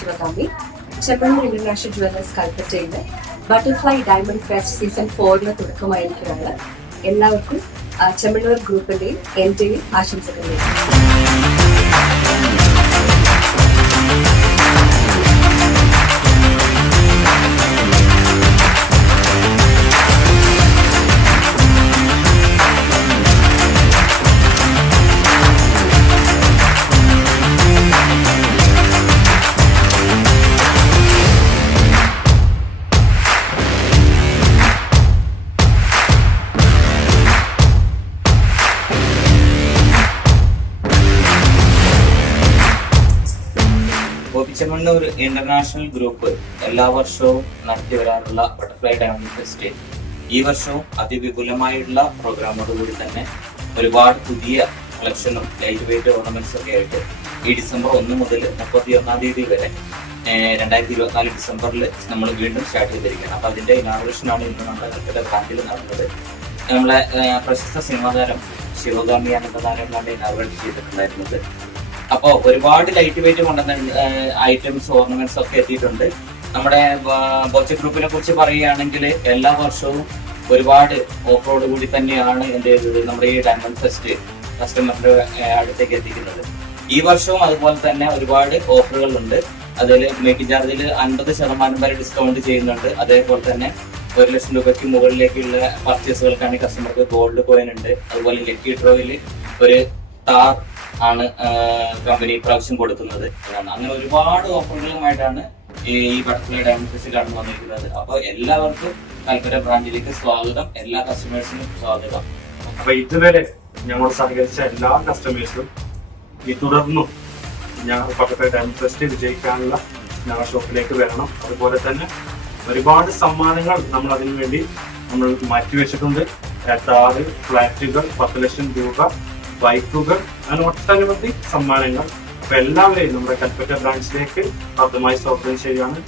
Sivakami. Chemmanur international jewellers കൽപ്പറ്റയിൽ butterfly diamond fest season 4 തുടക്കമായിരിക്കുകയാണ്. എല്ലാവർക്കും ചെമ്മണ്ണൂർ ഗ്രൂപ്പിന്റെയും എന്റെയും ആശംസകൾ. ചെമ്മണ്ണൂർ ഇന്റർനാഷണൽ ഗ്രൂപ്പ് എല്ലാ വർഷവും നടത്തി വരാറുള്ള ബട്ടർഫ്ലൈ ഡയമണ്ട് ഫെസ്റ്റ് ഈ വർഷവും അതിവിപുലമായുള്ള പ്രോഗ്രാമോടുകൂടി തന്നെ ഒരുപാട് പുതിയ കളക്ഷനും ലൈറ്റ് വെയിറ്റ് ഓർണമെന്റ്സ് ഒക്കെ ആയിട്ട് ഈ ഡിസംബർ 1 മുതൽ 31 തീയതി വരെ 2024 ഡിസംബറിൽ നമ്മൾ വീണ്ടും സ്റ്റാർട്ട് ചെയ്തിരിക്കുകയാണ്. അപ്പൊ അതിന്റെ ഇനാഗുറേഷനാണ് ഇന്ന് നമ്മുടെ കൽപ്പറ്റ ബ്രാഞ്ചിൽ നടന്നത്. നമ്മളെ പ്രശസ്ത സിനിമാ താരം ശിവകാമി അനന്തനാരായണനാണ് ഇനാഗുറേറ്റ് ചെയ്തിട്ടുണ്ടായിരുന്നത്. അപ്പോൾ ഒരുപാട് ലൈറ്റ് വെയിറ്റ് കൊണ്ടുവന്ന ഐറ്റംസ് ഓർണമെന്റ്സ് ഒക്കെ എത്തിയിട്ടുണ്ട്. നമ്മുടെ ബോച്ച ഗ്രൂപ്പിനെ കുറിച്ച് പറയുകയാണെങ്കിൽ എല്ലാ വർഷവും ഒരുപാട് ഓഫറോട് കൂടി തന്നെയാണ് എന്ത് ചെയ്തത് നമ്മുടെ ഈ ഡയമണ്ട് ഫെസ്റ്റ് കസ്റ്റമറിന്റെ അടുത്തേക്ക് എത്തിക്കുന്നത്. ഈ വർഷവും അതുപോലെ തന്നെ ഒരുപാട് ഓഫറുകളുണ്ട്. അതിൽ മേക്കിംഗ് ചാർജിൽ 50% വരെ ഡിസ്കൗണ്ട് ചെയ്യുന്നുണ്ട്. അതേപോലെ തന്നെ 1 ലക്ഷം രൂപയ്ക്ക് മുകളിലേക്കുള്ള പർച്ചേസുകൾക്കാണ് കസ്റ്റമർക്ക് ഗോൾഡ് കോയിൻ ഉണ്ട്. അതുപോലെ ലക്കി ഡ്രോയിൽ ഒരു താർ ആണ് കമ്പനി പ്രാവശ്യം കൊടുക്കുന്നത്. അങ്ങനെ ഒരുപാട് ഓഫറുകളുമായിട്ടാണ് ഈ ബട്ടർഫ്ലൈ ഡയമണ്ട് ഫെസ്റ്റ് കടന്നു വന്നിരിക്കുന്നത്. അപ്പോൾ എല്ലാവർക്കും കൽപ്പറ്റ ബ്രാഞ്ചിലേക്ക് സ്വാഗതം. എല്ലാ കസ്റ്റമേഴ്സിനും സ്വാഗതം. അപ്പൊ ഇതുവരെ ഞങ്ങൾ സഹകരിച്ച എല്ലാ കസ്റ്റമേഴ്സിനും ഈ തുടർന്നും ഞങ്ങൾ ബട്ടർഫ്ലൈ ഡയമണ്ട് ഫെസ്റ്റ് വിജയിക്കാനുള്ള ഞങ്ങളുടെ ഷോപ്പിലേക്ക് വരണം. അതുപോലെ തന്നെ ഒരുപാട് സമ്മാനങ്ങൾ നമ്മൾ അതിനു വേണ്ടി നമ്മൾ മാറ്റിവെച്ചിട്ടുണ്ട്. താറ്, ഫ്ലാറ്റുകൾ, 10 ലക്ഷം രൂപ, ബൈക്കുകൾ, അങ്ങനെ ഒട്ടനവധി സമ്മാനങ്ങൾ. അപ്പൊ എല്ലാവരെയും നമ്മുടെ കൽപ്പറ്റ ബ്രാഞ്ചിലേക്ക് ആദ്യമായി സ്വാഗതം ചെയ്യുകയാണ്.